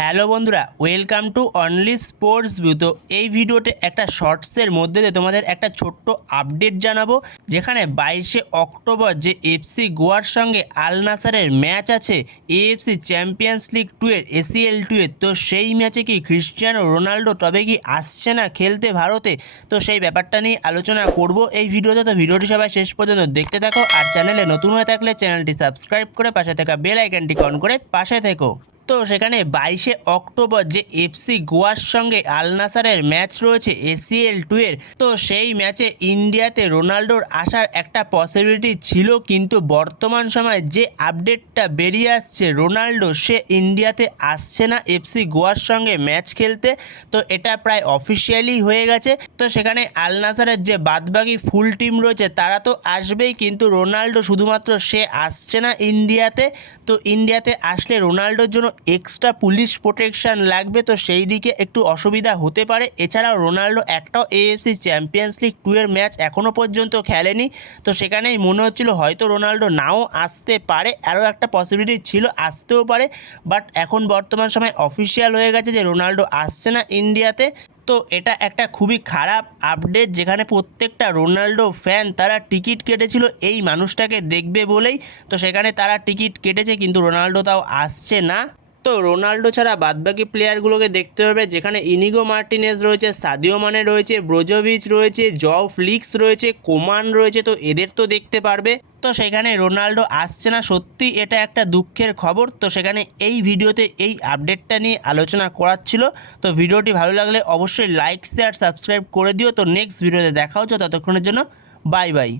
Hello বন্ধুরা, welcome to only sports view তো এই ভিডিওতে একটা শর্টসের মধ্যে দিয়ে তোমাদের একটা ছোট্ট আপডেট জানাব, যেখানে বাইশে অক্টোবর যে এফসি গোয়ার সঙ্গে আল নাসারের ম্যাচ আছে এএফসি চ্যাম্পিয়ন্স লিগ টু এর এসিএল টু এর, তো সেই ম্যাচে কি ক্রিশ্চিয়ানো রোনাল্ডো তবে কি আসছে না খেলতে ভারতে? তো সেই ব্যাপারটা নিয়ে আলোচনা করব এই ভিডিওতে। তো ভিডিওটি সবাই শেষ পর্যন্ত দেখতে থাকো, আর চ্যানেলে নতুন হয়ে থাকলে চ্যানেলটি সাবস্ক্রাইব করে পাশে থাকা বেল আইকনটি অন করে পাশে থেকো। তো সেখানে বাইশে অক্টোবর যে এফসি গোয়ার সঙ্গে আল নাসারের ম্যাচ রয়েছে এসিএল টু এর, তো সেই ম্যাচে ইন্ডিয়াতে রোনাল্ডোর আসার একটা পসিবিলিটি ছিল, কিন্তু বর্তমান সময়ে যে আপডেটটা বেরিয়ে আসছে রোনাল্ডো, সে ইন্ডিয়াতে আসছে না এফসি গোয়ার সঙ্গে ম্যাচ খেলতে, তো এটা প্রায় অফিসিয়ালি হয়ে গেছে। তো সেখানে আল নাসারের যে বাদবাকি ফুল টিম রয়েছে, তারা তো আসবেই, কিন্তু রোনাল্ডো শুধুমাত্র সে আসছে না ইন্ডিয়াতে। তো ইন্ডিয়াতে আসলে রোনাল্ডোর জন্য এক্সট্রা পুলিশ প্রোটেকশন লাগবে, তো সেই দিকে একটু অসুবিধা হতে পারে। এছাড়াও রোনাল্ডো একটাও এএফসি চ্যাম্পিয়ন্স লিগ টু এর ম্যাচ এখনও পর্যন্ত খেলেনি, তো সেখানেই মনে হচ্ছিল হয়তো রোনাল্ডো নাও আসতে পারে। আরও একটা পসিবিলিটি ছিল, আসতেও পারে বাট এখন বর্তমান সময় অফিসিয়াল হয়ে গেছে যে রোনাল্ডো আসছে না ইন্ডিয়াতে। তো এটা একটা খুবই খারাপ আপডেট যেখানে প্রত্যেকটা রোনাল্ডো ফ্যান তারা টিকিট কেটেছিল, এই মানুষটাকে দেখবে বলেই। তো সেখানে তারা টিকিট কেটেছে, কিন্তু রোনাল্ডো তাও আসছে না। তো রোনাল্ডো ছাড়া বাদবাকি প্লেয়ারগুলোকে দেখতে হবে, যেখানে ইনিগো মার্টিনেস রয়েছে সাদিও মানে রয়েছে ব্রোজোভিচ রয়েছে জও ফ্লিক্স রয়েছে কোমান রয়েছে, তো এদের তো দেখতে পারবে। তো সেখানে রোনাল্ডো আসছে না, সত্যি এটা একটা দুঃখের খবর। তো সেখানে এই ভিডিওতে এই আপডেটটা নিয়ে আলোচনা করার ছিল তো ভিডিওটি ভালো লাগলে অবশ্যই লাইক শেয়ার সাবস্ক্রাইব করে দিও। তো নেক্সট ভিডিওতে দেখা হচ্ছে, ততক্ষণের জন্য বাই বাই